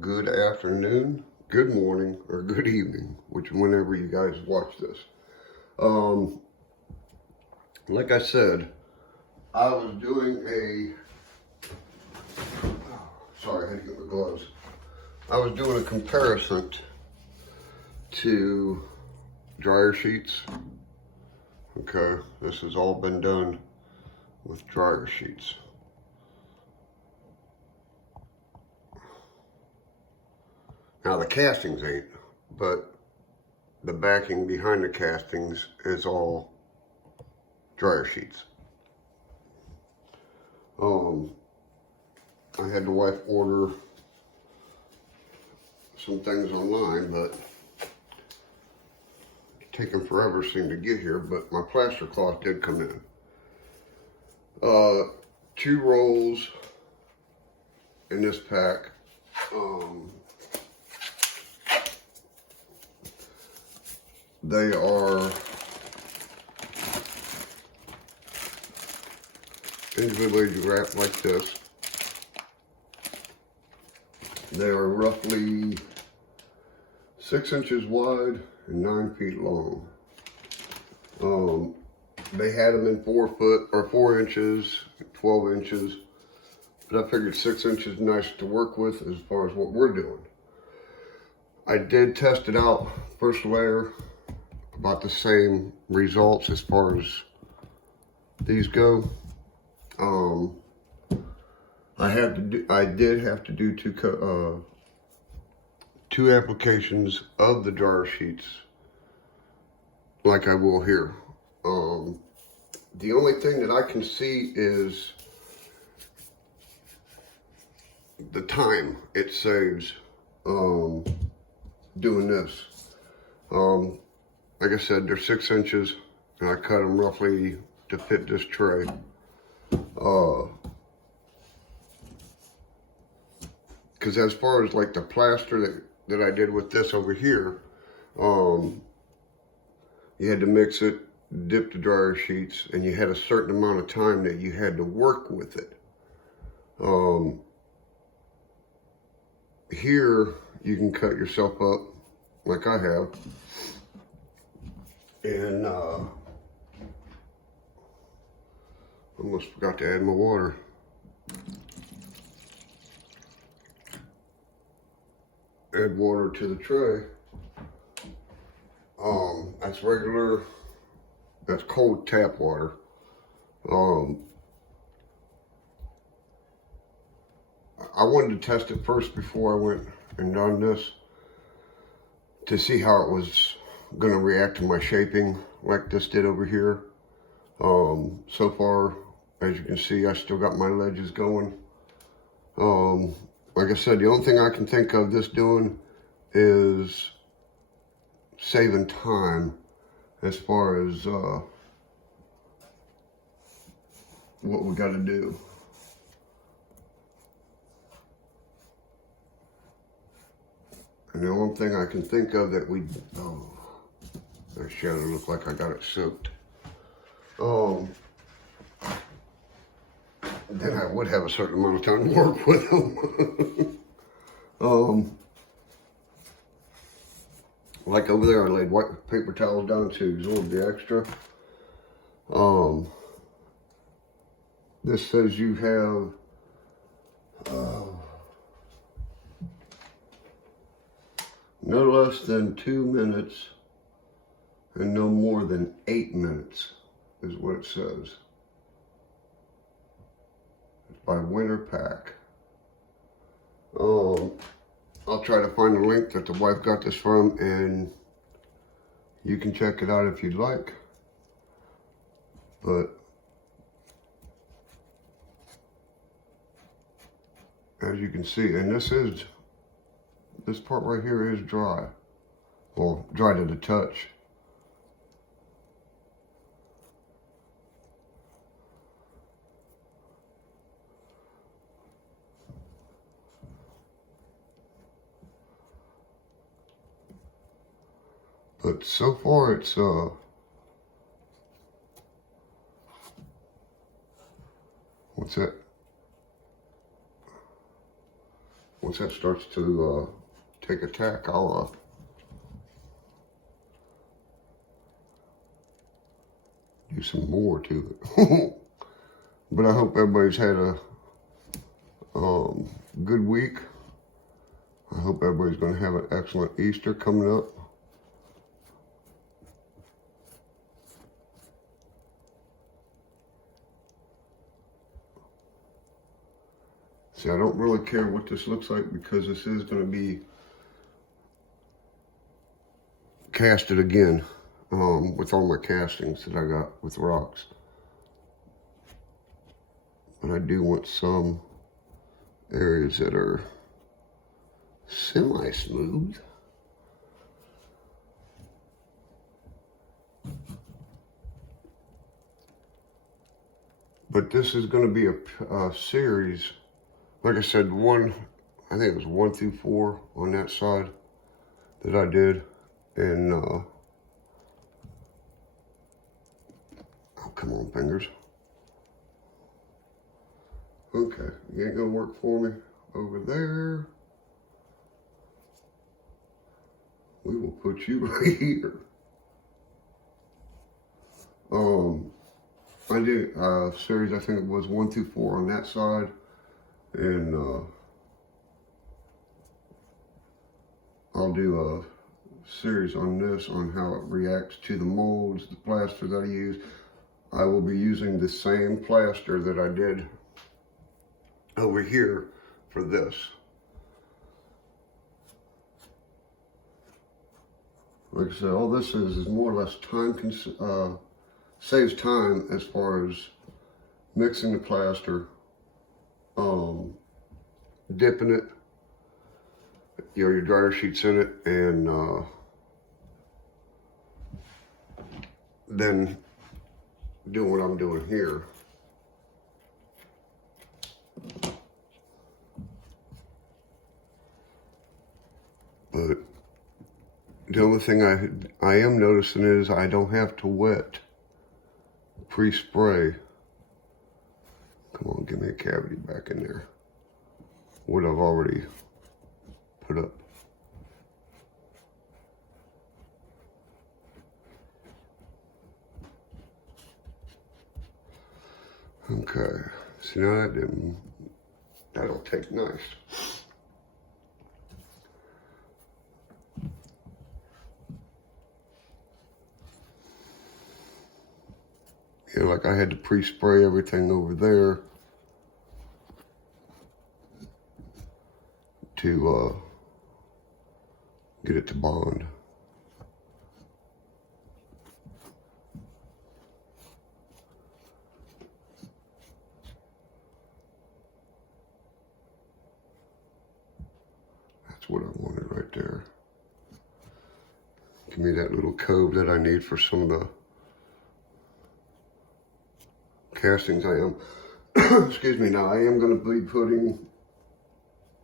good afternoon, good morning, or good evening, whenever you guys watch this. Um, like I said, I was doing sorry, I had to get my gloves. I was doing a comparison to dryer sheets. Okay, this has all been done with dryer sheets. Now the castings ain't, but the backing behind the castings is all dryer sheets. I had the wife order some things online, but it's taken forever seemed to get here, but my plaster cloth did come in. 2 rolls in this pack. They are individually wrapped like this. They are roughly 6 inches wide and 9 feet long. They had them in 4 foot or 4 inches, 12 inches, but I figured 6 inches nice to work with as far as what we're doing. I did test it out, first layer, about the same results as far as these go. I did have to do two applications of the dryer sheets, like I will here. The only thing that I can see is the time it saves doing this. Like I said, they're 6 inches, and I cut them roughly to fit this tray. Because as far as like the plaster that I did with this over here, you had to mix it, dip the dryer sheets, and you had a certain amount of time that you had to work with it. Here, you can cut yourself up like I have. And almost forgot to add my water. Add water to the tray. That's regular, that's cold tap water. I wanted to test it first before I went and done this to see how it was going to react to my shaping like this did over here. So far, as you can see, I still got my ledges going. Like I said, the only thing I can think of this doing is saving time as far as what we got to do. And the only thing I can think of that that shadow looked like I got it soaked. Then I would have a certain amount of time to work with them. Like over there, I laid white paper towels down to absorb the extra. This says you have no less than 2 minutes and no more than 8 minutes is what it says. It's by Winter Pack. I'll try to find the link that the wife got this from, and you can check it out if you'd like. But as you can see, and this part right here is dry. Well, dry to the touch. But so far it's what's that? once that starts to take a tack, I'll do some more to it. But I hope everybody's had a good week. I hope everybody's going to have an excellent Easter coming up. See, I don't really care what this looks like because this is going to be casted again with all my castings that I got with rocks. But I do want some areas that are semi-smooth. But this is going to be a series. Like I said, I think it was 1 through 4 on that side that I did. And, oh, come on, fingers. Okay, you ain't gonna work for me over there. We will put you right here. I did a series, I think it was 1 through 4 on that side. And I'll do a series on this, on how it reacts to the molds, the plaster that I use. I will be using the same plaster that I did over here for this. Like I said, all this is more or less saves time as far as mixing the plaster, dipping it, your dryer sheets in it, and then doing what I'm doing here. But the only thing I am noticing is I don't have to wet pre-spray. Come on, give me a cavity back in there. What I've already put up. Okay, see now that'll take nice. Yeah, like I had to pre-spray everything over there to get it to bond. That's what I wanted right there. Give me that little cove that I need for some of the castings I am. Excuse me, now I am going to be putting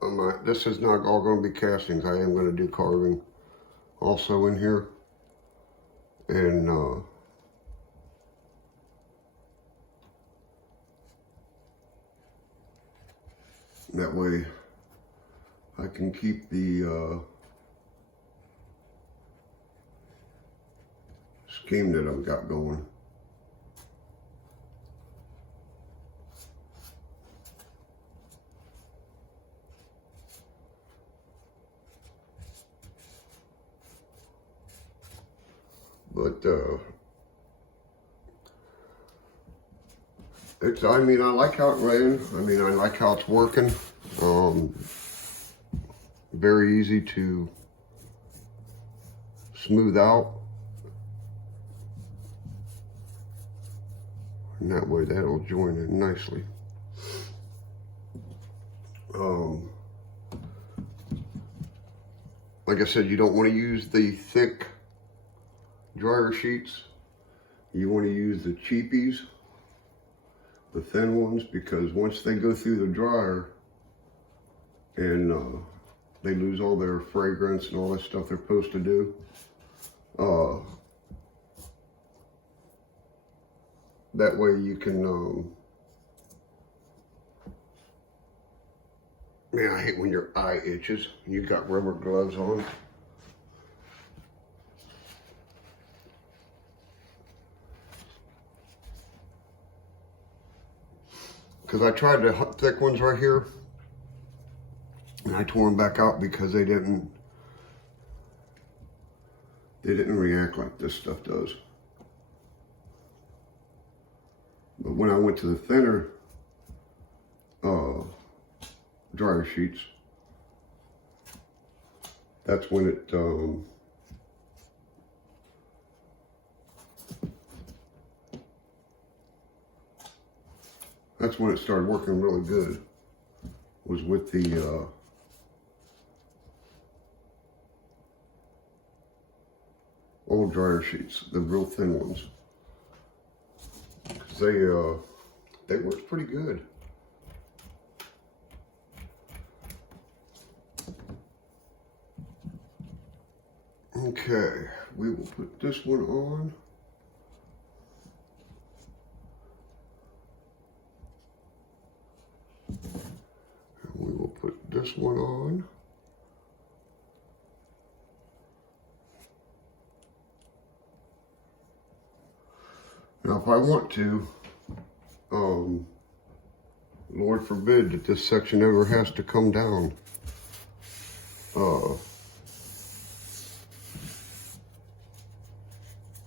on my, this is not all going to be castings. I am going to do carving also in here. And that way I can keep the scheme that I've got going. But I mean, I like how it ran. I mean, I like how it's working. Very easy to smooth out. And that way that'll join in nicely. Like I said, you don't want to use the thick dryer sheets. You want to use the cheapies, the thin ones, because once they go through the dryer and they lose all their fragrance and all that stuff they're supposed to do, that way you can Man, I hate when your eye itches and you got rubber gloves on. Because I tried the thick ones right here, and I tore them back out because they didn't react like this stuff does. But when I went to the thinner dryer sheets, that's when it started working really good. Was with the old dryer sheets, the real thin ones. 'Cause they worked pretty good. Okay, we will put this one on. And we will put this one on. Now, if I want to, Lord forbid that this section ever has to come down.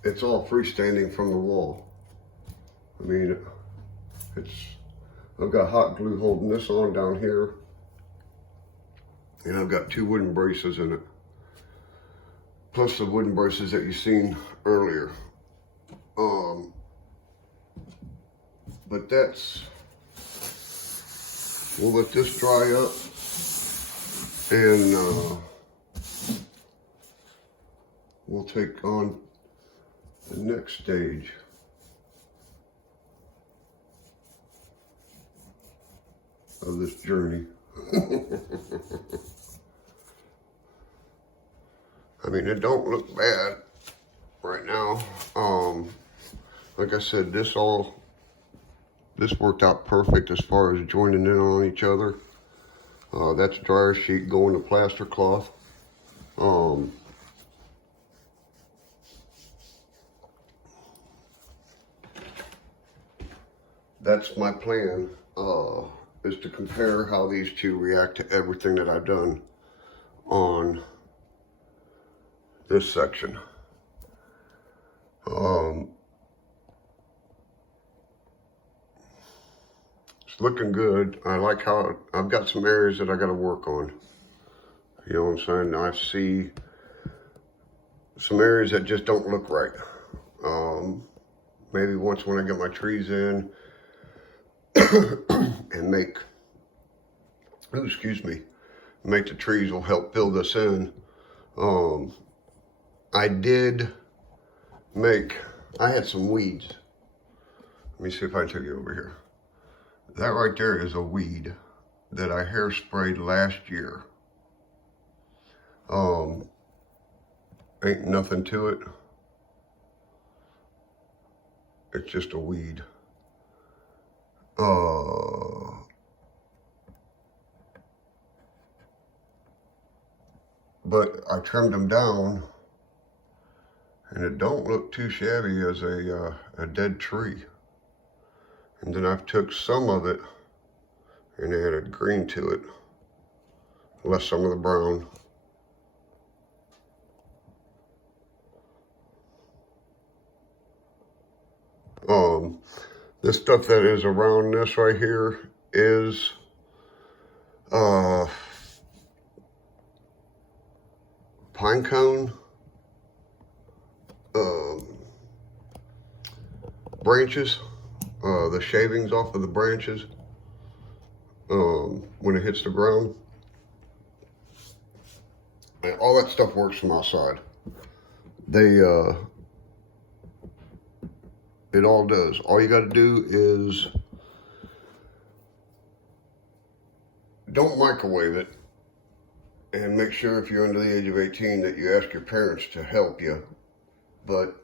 It's all freestanding from the wall. I mean, I've got hot glue holding this on down here, and I've got 2 wooden braces in it, plus the wooden braces that you seen earlier. But we'll let this dry up, and we'll take on the next stage. Of this journey. I mean, it don't look bad right now. Like I said, this worked out perfect as far as joining in on each other. That's dryer sheet going to plaster cloth. That's my plan, is to compare how these two react to everything that I've done on this section. It's looking good. I like how I've got some areas that I got to work on. You know what I'm saying? I see some areas that just don't look right. Maybe once when I get my trees in and make the trees will help fill this in. I had some weeds. Let me see if I can take you over here. That right there is a weed that I hairsprayed last year. Ain't nothing to it. It's just a weed. But I trimmed them down, and it don't look too shabby as a dead tree. And then I've took some of it and added green to it, less some of the brown. This stuff that is around this right here is pine cone branches, the shavings off of the branches when it hits the ground. And all that stuff works from outside. It all does. All you got to do is don't microwave it, and make sure if you're under the age of 18 that you ask your parents to help you. But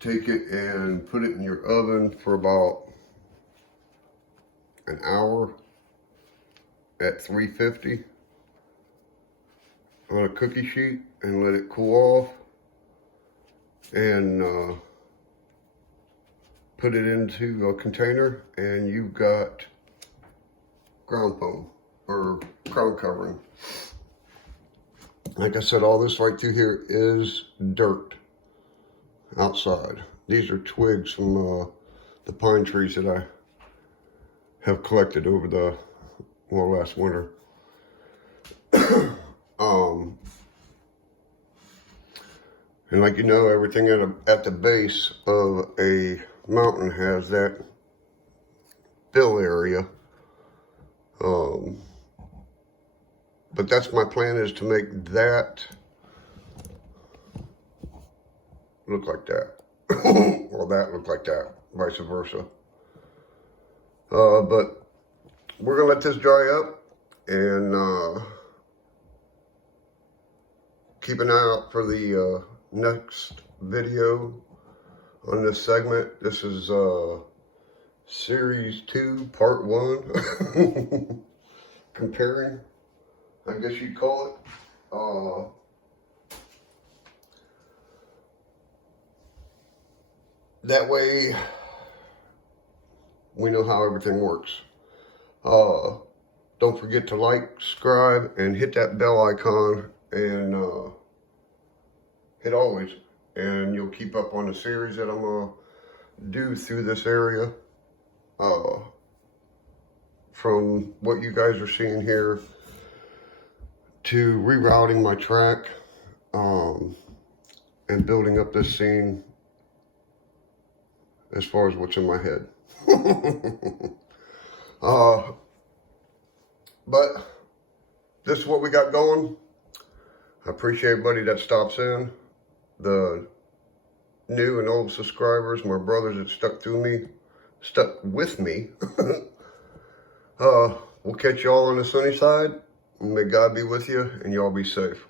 take it and put it in your oven for about an hour, at 350 on a cookie sheet and let it cool off, and put it into a container, and you've got ground foam or ground covering. Like I said, all this right through here is dirt outside. These are twigs from the pine trees that I have collected over the last winter. And like you know, everything at the base of a mountain has that fill area. But that's my plan, is to make that look like that. Or that look like that, vice versa. But we're gonna let this dry up, and keep an eye out for the next video on this segment. This is series 2, part 1. Comparing, I guess you'd call it. That way we know how everything works. Don't forget to like, subscribe, and hit that bell icon, and hit always, and you'll keep up on the series that I'm gonna do through this area. From what you guys are seeing here to rerouting my track, and building up this scene as far as what's in my head. But this is what we got going. I appreciate everybody that stops in, the new and old subscribers, my brothers that stuck with me. We'll catch y'all on the sunny side. May God be with you, and y'all be safe.